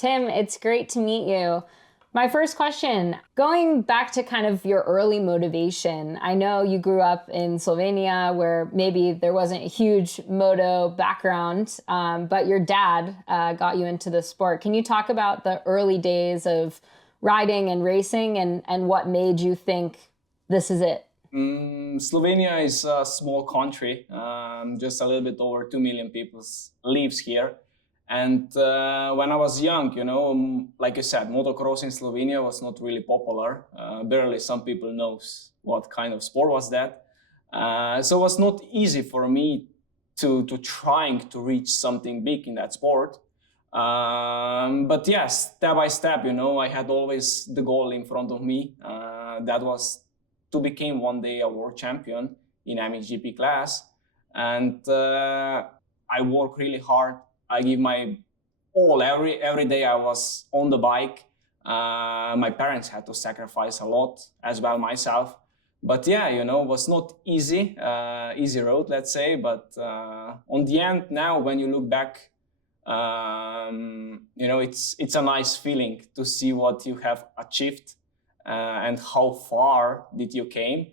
Tim, it's great to meet you. My first question, going back to kind of your early motivation, I know you grew up in Slovenia where maybe there wasn't a huge moto background, but your dad got you into the sport. Can you talk about the early days of riding and racing and what made you think this is it? Slovenia is a small country, just a little bit over 2 million people lives here. And when I was young, like I said, motocross in Slovenia was not really popular. Barely some people knows what kind of sport was that. So it was not easy for me to trying to reach something big in that sport. But yes, step by step, I had always the goal in front of me. That was to become one day a world champion in MXGP class. And I work really hard. I give my all every day I was on the bike. My parents had to sacrifice a lot as well myself. But yeah, it was not easy road, let's say. But on the end now, when you look back, it's a nice feeling to see what you have achieved and how far did you came,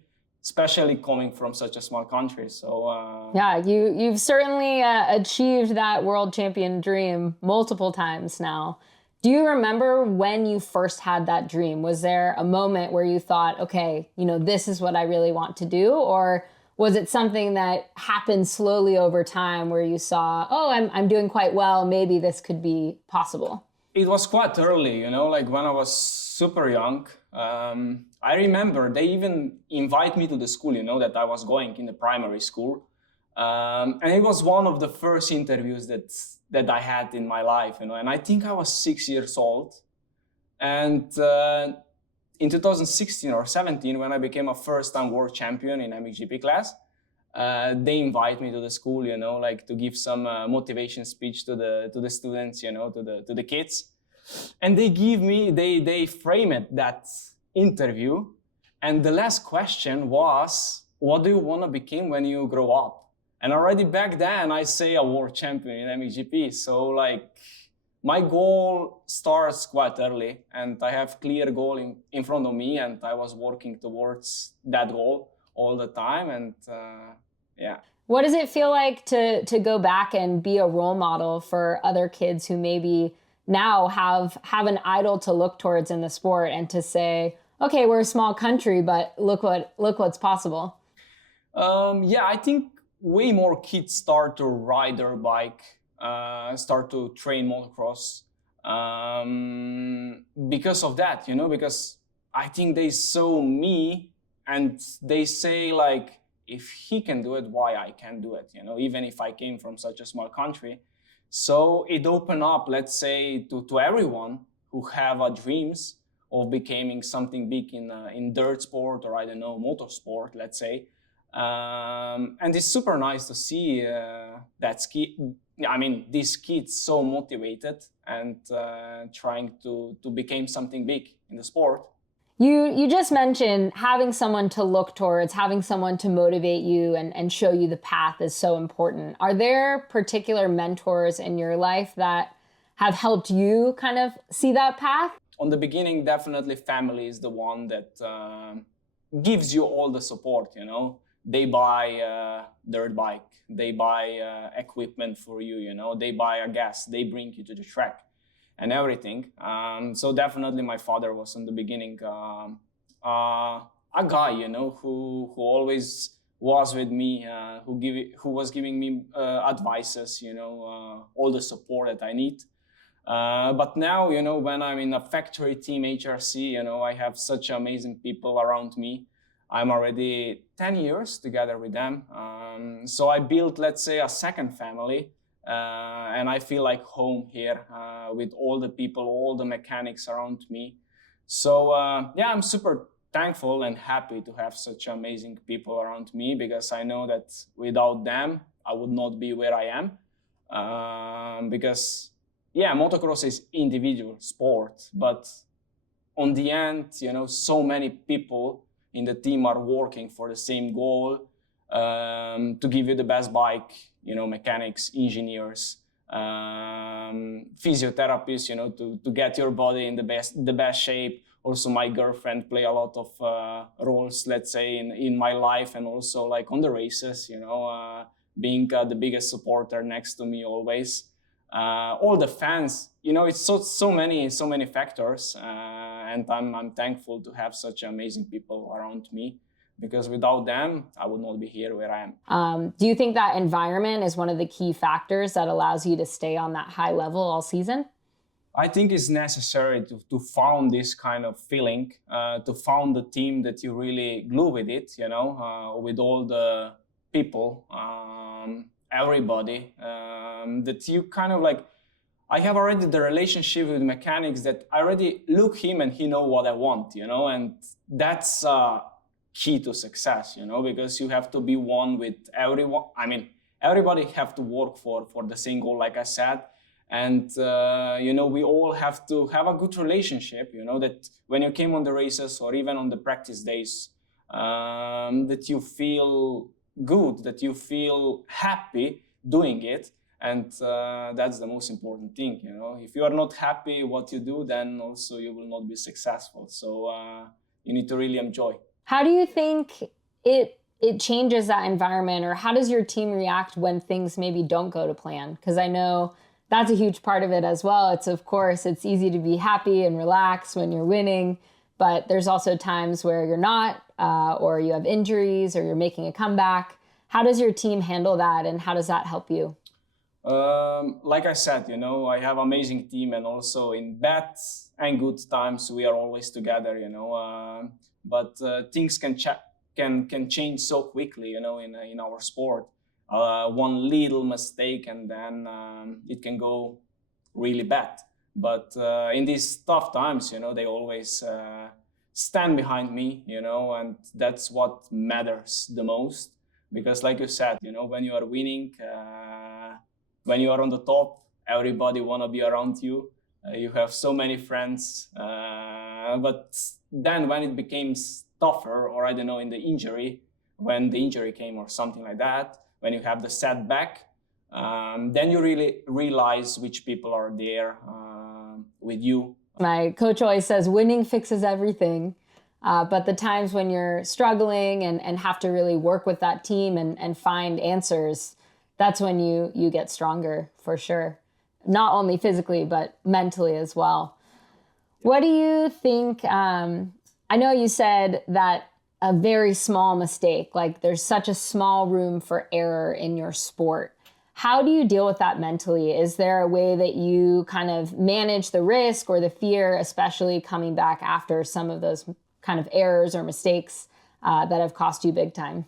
especially coming from such a small country. So yeah, you've certainly achieved that world champion dream multiple times now. Do you remember when you first had that dream? Was there a moment where you thought, okay, this is what I really want to do? Or was it something that happened slowly over time where you saw, oh, I'm doing quite well, maybe this could be possible? It was quite early, like when I was super young. I remember they even invite me to the school, that I was going in the primary school. And it was one of the first interviews that I had in my life, and I think I was 6 years old. And in 2016 or 17, when I became a first-time world champion in MXGP class, they invite me to the school, to give some motivation speech to the students, to the kids. And they frame it, that interview. And the last question was, what do you want to become when you grow up? And already back then I say a world champion in MXGP. So my goal starts quite early, and I have clear goal in front of me, and I was working towards that goal all the time. And yeah. What does it feel like to go back and be a role model for other kids who maybe now have an idol to look towards in the sport, and to say, okay, we're a small country, but look what's possible? Yeah, I think way more kids start to ride their bike, start to train motocross because of that, because I think they saw me and they say if he can do it, why I can't do it, even if I came from such a small country. So it opened up, let's say, to everyone who have dreams of becoming something big in dirt sport, or I don't know, motorsport, let's say. And it's super nice to see these kids so motivated and trying to become something big in the sport. You just mentioned having someone to look towards, having someone to motivate you and show you the path is so important. Are there particular mentors in your life that have helped you kind of see that path? On the beginning, definitely family is the one that gives you all the support, They buy dirt bike, they buy equipment for you, They buy a gas, they bring you to the track and everything. So definitely my father was in the beginning a guy, who always was with me, who was giving me advices, all the support that I need. But now, when I'm in a factory team HRC, I have such amazing people around me. I'm already 10 years together with them. So I built, let's say, a second family. And I feel like home here with all the people, all the mechanics around me. So yeah, I'm super thankful and happy to have such amazing people around me, because I know that without them, I would not be where I am. Because yeah, motocross is individual sport, but on the end, so many people in the team are working for the same goal, to give you the best bike, mechanics, engineers, physiotherapists, to get your body in the best shape. Also, my girlfriend play a lot of roles, let's say, in my life, and also like on the races, being the biggest supporter next to me always. All the fans, it's so many factors, and I'm thankful to have such amazing people around me, because without them, I would not be here where I am. Do you think that environment is one of the key factors that allows you to stay on that high level all season? I think it's necessary to found this kind of feeling, to found the team that you really glue with it, with all the people, everybody, that you kind of like, I have already the relationship with mechanics that I already look him and he know what I want, and that's key to success, because you have to be one with everyone. I mean, everybody have to work for the same goal, like I said. And, we all have to have a good relationship, that when you came on the races or even on the practice days, that you feel good, that you feel happy doing it. And that's the most important thing, If you are not happy what you do, then also you will not be successful. So you need to really enjoy. How do you think it changes that environment, or how does your team react when things maybe don't go to plan? Because I know that's a huge part of it as well. It's easy to be happy and relax when you're winning, but there's also times where you're not, or you have injuries, or you're making a comeback. How does your team handle that, and how does that help you? Like I said, I have an amazing team, and also in bad and good times, we are always together, but things can change so quickly, in our sport. One little mistake and then it can go really bad. But in these tough times, they always stand behind me, and that's what matters the most. Because like you said, when you are winning, when you are on the top, everybody want to be around you. You have so many friends. But then when it becomes tougher, or I don't know, in the injury, when the injury came or something like that, when you have the setback, then you really realize which people are there with you. My coach always says winning fixes everything. But the times when you're struggling and have to really work with that team and find answers, that's when you get stronger, for sure. Not only physically, but mentally as well. What do you think? I know you said that a very small mistake, like there's such a small room for error in your sport. How do you deal with that mentally? Is there a way that you kind of manage the risk or the fear, especially coming back after some of those kind of errors or mistakes that have cost you big time?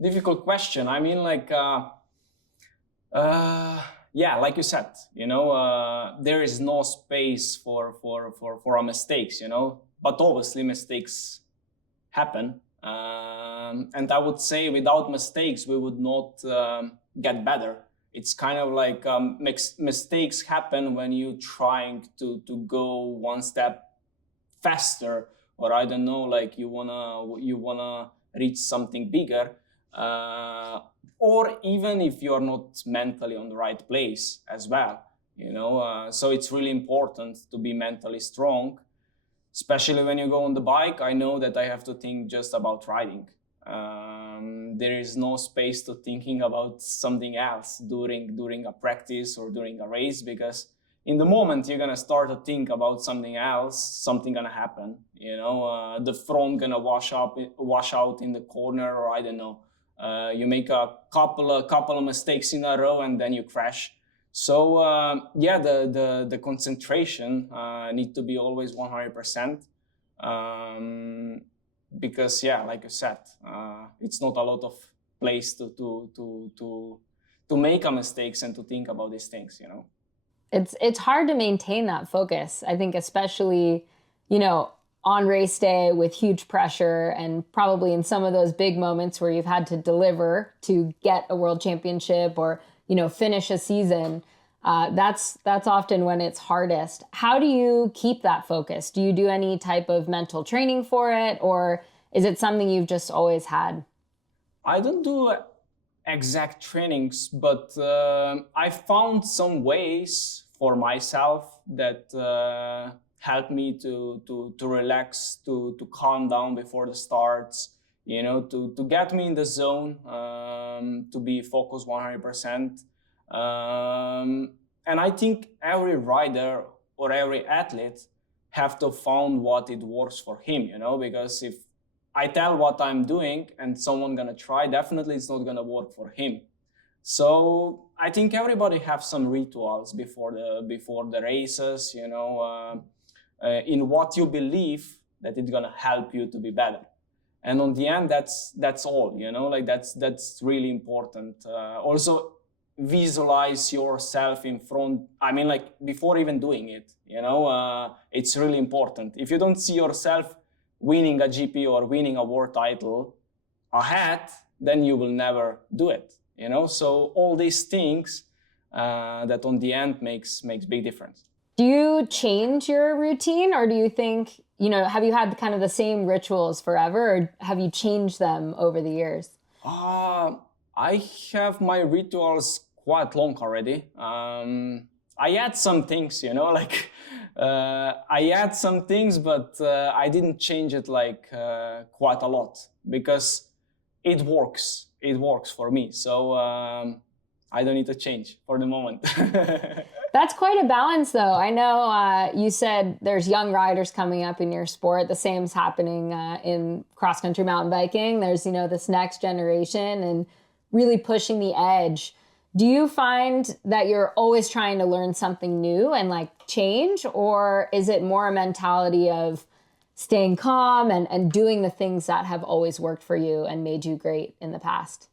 Difficult question. I mean, like you said, there is no space for our mistakes, but obviously mistakes happen. And I would say without mistakes, we would not get better. It's kind of like mistakes happen when you're trying to go one step faster, or I don't know, like you wanna reach something bigger, or even if you're not mentally on the right place as well, so it's really important to be mentally strong, especially when you go on the bike. I know that I have to think just about riding. There is no space to thinking about something else during a practice or during a race, because in the moment you're gonna start to think about something else, something gonna happen. The front gonna wash out in the corner, or I don't know. You make a couple of mistakes in a row and then you crash. So the concentration need to be always 100%. Because like you said, it's not a lot of place to make a mistakes and to think about these things. It's hard to maintain that focus. I think especially, on race day with huge pressure, and probably in some of those big moments where you've had to deliver to get a world championship or, finish a season. That's often when it's hardest. How do you keep that focus? Do you do any type of mental training for it, or is it something you've just always had? I don't do exact trainings, but I found some ways for myself that help me to relax, to calm down before the starts, to get me in the zone, to be focused 100%. And I think every rider or every athlete have to find what it works for him, because if I tell what I'm doing and someone gonna try, definitely it's not gonna work for him. So I think everybody have some rituals before the races, in what you believe that it's gonna help you to be better. And on the end, that's all, like that's really important. Also, visualize yourself in front. I mean, like before even doing it, it's really important. If you don't see yourself winning a GP or winning a world title ahead, then you will never do it. So all these things that on the end makes big difference. Do you change your routine, or do you think, have you had kind of the same rituals forever, or have you changed them over the years? I have my rituals quite long already. I add some things, I add some things, but I didn't change it quite a lot because it works. It works for me. So I don't need to change for the moment. That's quite a balance, though. I know you said there's young riders coming up in your sport. The same's happening in cross-country mountain biking. There's, this next generation and really pushing the edge. Do you find that you're always trying to learn something new and change, or is it more a mentality of staying calm and doing the things that have always worked for you and made you great in the past?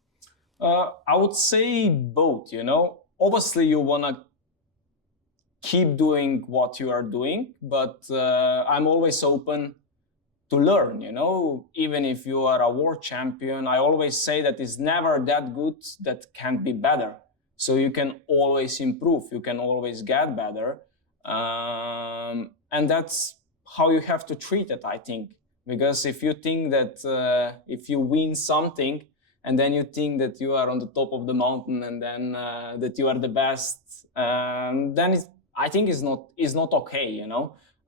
I would say both, Obviously, you want to keep doing what you are doing, but I'm always open to learn, even if you are a world champion. I always say that it's never that good that can't be better. So you can always improve, you can always get better. And that's how you have to treat it, I think. Because if you think that if you win something and then you think that you are on the top of the mountain and then that you are the best, then I think it's not okay,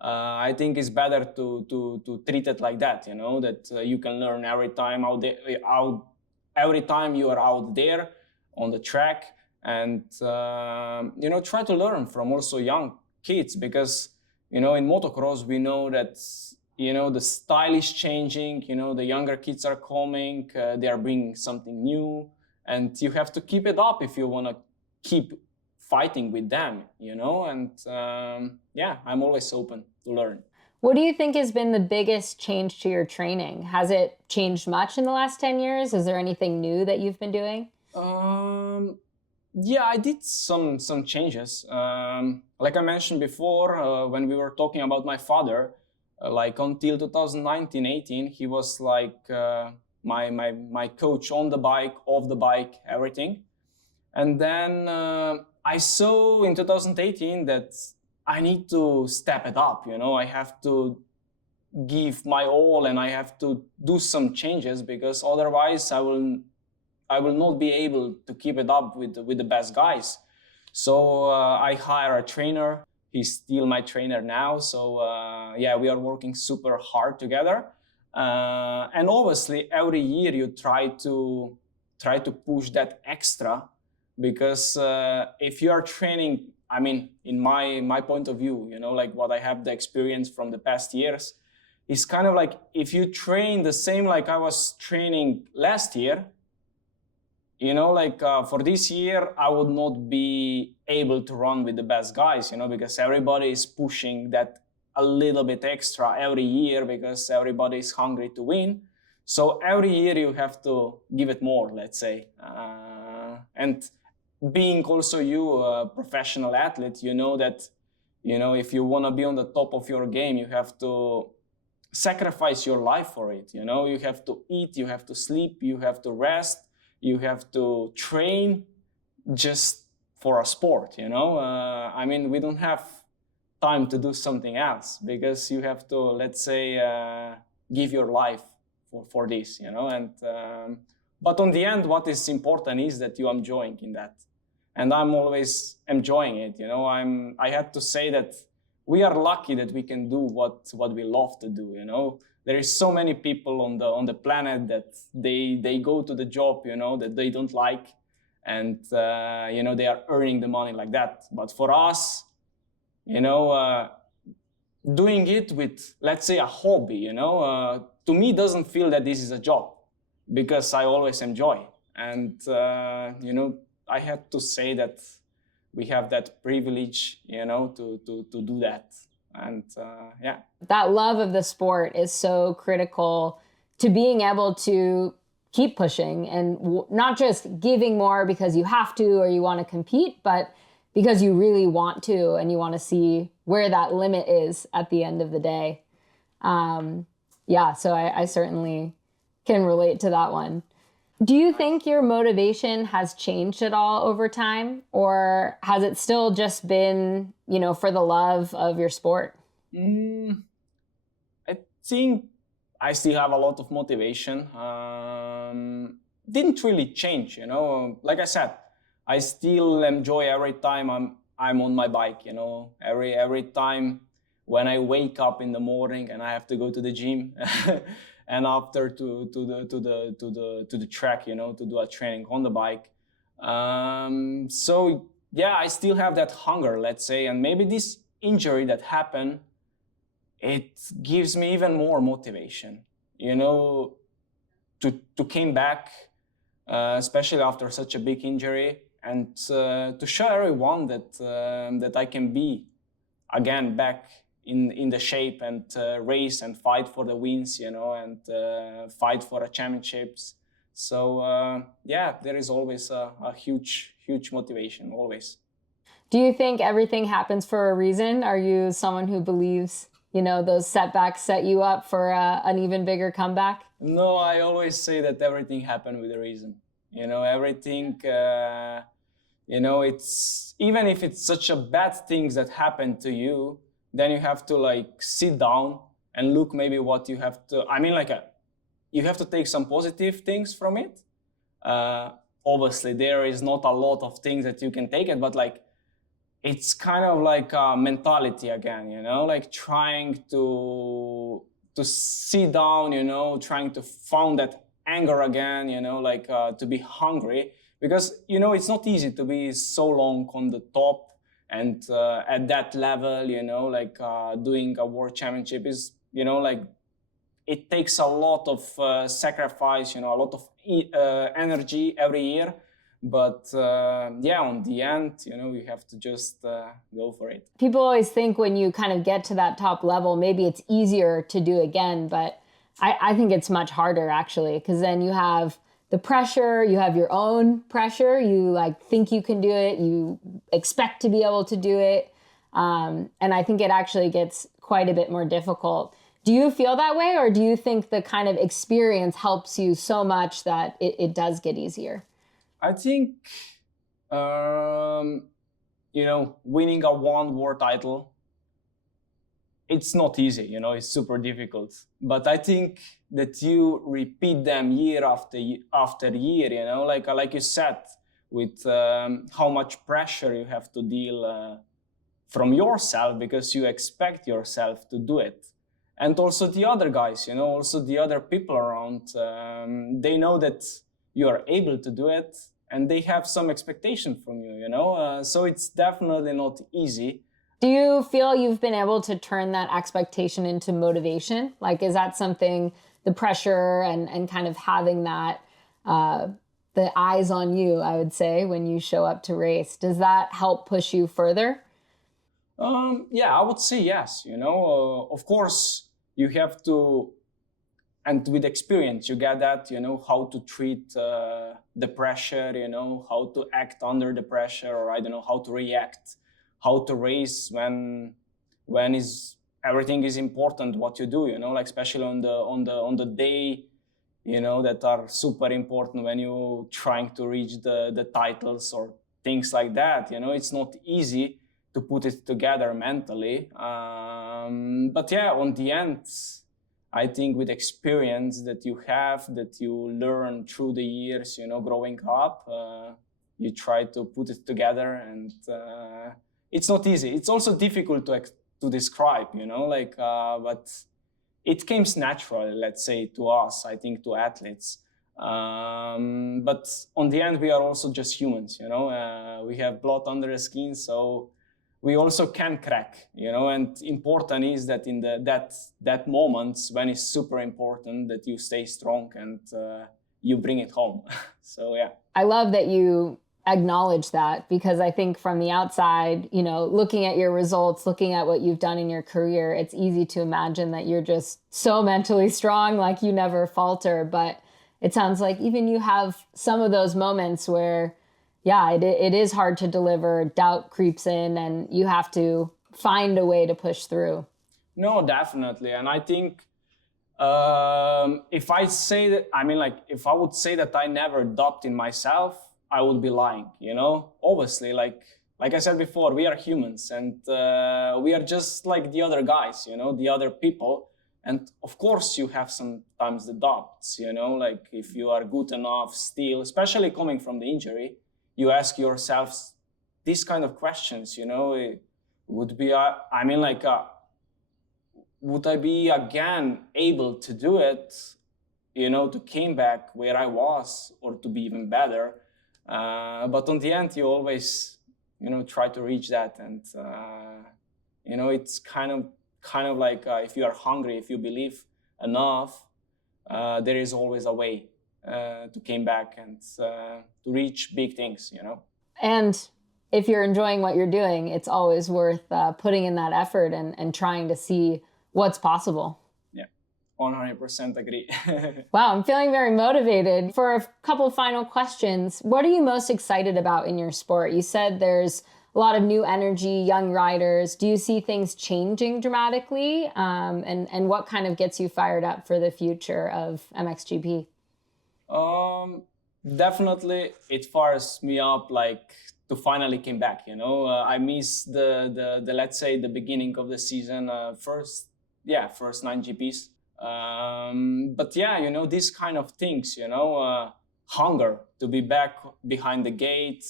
I think it's better to treat it like that, that you can learn every time every time you are out there on the track, and try to learn from also young kids, because in motocross we know that the style is changing, the younger kids are coming, they are bringing something new, and you have to keep it up if you want to keep fighting with them, and I'm always open to learn. What do you think has been the biggest change to your training? Has it changed much in the last 10 years? Is there anything new that you've been doing? Yeah, I did some changes. Like I mentioned before, when we were talking about my father, until 2019-18, he was my coach on the bike, off the bike, everything. And then I saw in 2018 that I need to step it up. I have to give my all and I have to do some changes, because otherwise I will not be able to keep it up with the best guys. So I hire a trainer. He's still my trainer now. So we are working super hard together. And obviously every year you try to push that extra, because if you are training, I mean, in my point of view, what I have the experience from the past years, is kind of like if you train the same like I was training last year, for this year, I would not be able to run with the best guys, because everybody is pushing that a little bit extra every year, because everybody is hungry to win. So every year you have to give it more, let's say. And being also a professional athlete, that, if you want to be on the top of your game, you have to sacrifice your life for it. You have to eat, you have to sleep, you have to rest. You have to train just for a sport, I mean, we don't have time to do something else, because you have to, let's say, give your life for this, and But on the end, what is important is that you are enjoying in that. And I'm always enjoying it. I had to say that we are lucky that we can do what we love to do. There is so many people on the planet that they go to the job, that they don't like, and they are earning the money like that. But for us, doing it with, let's say, a hobby, to me doesn't feel that this is a job, because I always enjoy. And I had to say that we have that privilege, to do that. And yeah. That love of the sport is so critical to being able to keep pushing and not just giving more because you have to or you want to compete, but because you really want to and you want to see where that limit is at the end of the day. So I certainly can relate to that one. Do you think your motivation has changed at all over time, or has it still just been, for the love of your sport? I think I still have a lot of motivation. Didn't really change, Like I said, I still enjoy every time I'm on my bike, Every time when I wake up in the morning and I have to go to the gym. And after to the track, to do a training on the bike. So yeah, I still have that hunger, let's say, and maybe this injury that happened, it gives me even more motivation, to came back, especially after such a big injury, and to show everyone that I can be again back in the shape and race and fight for the wins, and fight for the championships. So there is always a huge motivation, always. Do you think everything happens for a reason? Are you someone who believes, those setbacks set you up for an even bigger comeback? No, I always say that everything happened with a reason. Everything, it's, even if it's such a bad things that happen to you, then you have to sit down and look maybe what you have to, you have to take some positive things from it. Obviously there is not a lot of things that you can take it, but it's kind of like a mentality again, trying to sit down, trying to find that anger again, to be hungry, because, it's not easy to be so long on the top. And at that level, doing a world championship is, it takes a lot of sacrifice, a lot of energy every year. But on the end, you have to just go for it. People always think when you kind of get to that top level, maybe it's easier to do again. But I think it's much harder, actually, because then you have the pressure, you have your own pressure, you think you can do it, you expect to be able to do it. And I think it actually gets quite a bit more difficult. Do you feel that way, or do you think the kind of experience helps you so much that it does get easier? I think, winning a one world title, it's not easy, it's super difficult. But I think that you repeat them year after year, like you said, with how much pressure you have to deal from yourself, because you expect yourself to do it. And also the other guys, also the other people around, they know that you are able to do it, and they have some expectation from you, so it's definitely not easy. Do you feel you've been able to turn that expectation into motivation? Is that something, the pressure and kind of having that, the eyes on you, I would say, when you show up to race, does that help push you further? I would say yes. Of course, you have to, and with experience, you get that, how to treat the pressure, how to act under the pressure, or I don't know, how to react, how to race when is everything is important what you do, especially on the day, that are super important when you trying to reach the titles or things like that. It's not easy to put it together mentally. But on the end, I think with experience that you have, that you learn through the years, growing up, you try to put it together, and it's not easy. It's also difficult to describe, but it comes natural, let's say, to us, I think, to athletes. But on the end, we are also just humans, we have blood under the skin, so we also can crack, and important is that in that moments when it's super important that you stay strong and you bring it home. So, yeah. I love that you acknowledge that, because I think from the outside, looking at your results, looking at what you've done in your career, it's easy to imagine that you're just so mentally strong, like you never falter. But it sounds like even you have some of those moments where, yeah, it is hard to deliver, doubt creeps in, and you have to find a way to push through. No, definitely. And I think if I say that, if I would say that I never doubt in myself, I would be lying, Obviously, like I said before, we are humans, and we are just like the other guys, the other people. And of course, you have sometimes the doubts, like if you are good enough still, especially coming from the injury, you ask yourself these kind of questions, it would be, would I be again able to do it, to came back where I was, or to be even better? But on the end, you always, try to reach that. And, it's kind of like if you are hungry, if you believe enough, there is always a way to came back and to reach big things, And if you're enjoying what you're doing, it's always worth putting in that effort and trying to see what's possible. 100% agree. Wow, I'm feeling very motivated. For a couple final questions, what are you most excited about in your sport? You said there's a lot of new energy, young riders. Do you see things changing dramatically? And what kind of gets you fired up for the future of MXGP? Definitely, it fires me up, like, to finally came back, I miss the let's say the beginning of the season, first 9 GPs. But yeah, these kind of things, hunger to be back behind the gate,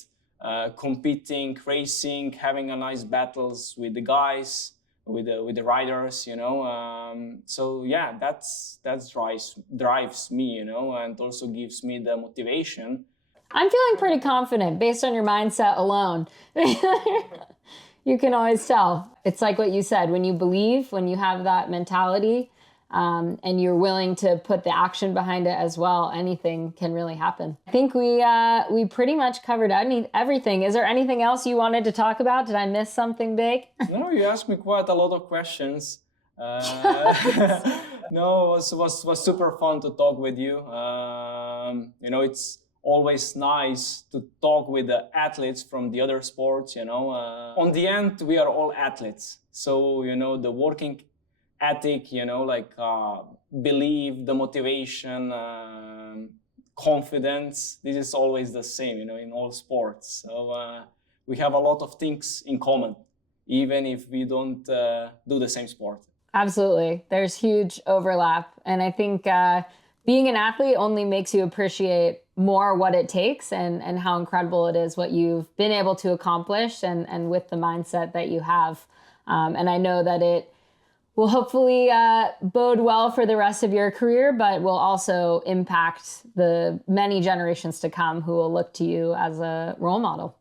competing, racing, having a nice battles with the guys, with the riders, so yeah, that drives me, and also gives me the motivation. I'm feeling pretty confident based on your mindset alone. You can always tell. It's like what you said, when you believe, when you have that mentality, and you're willing to put the action behind it as well, anything can really happen. I think we pretty much covered everything. Is there anything else you wanted to talk about? Did I miss something big? No, you asked me quite a lot of questions. No, it was super fun to talk with you. It's always nice to talk with the athletes from the other sports, On the end, we are all athletes. So, the working ethic, belief, the motivation, confidence, this is always the same, in all sports. So we have a lot of things in common, even if we don't do the same sport. Absolutely. There's huge overlap. And I think being an athlete only makes you appreciate more what it takes and how incredible it is what you've been able to accomplish and with the mindset that you have. And I know that it will hopefully bode well for the rest of your career, but will also impact the many generations to come who will look to you as a role model.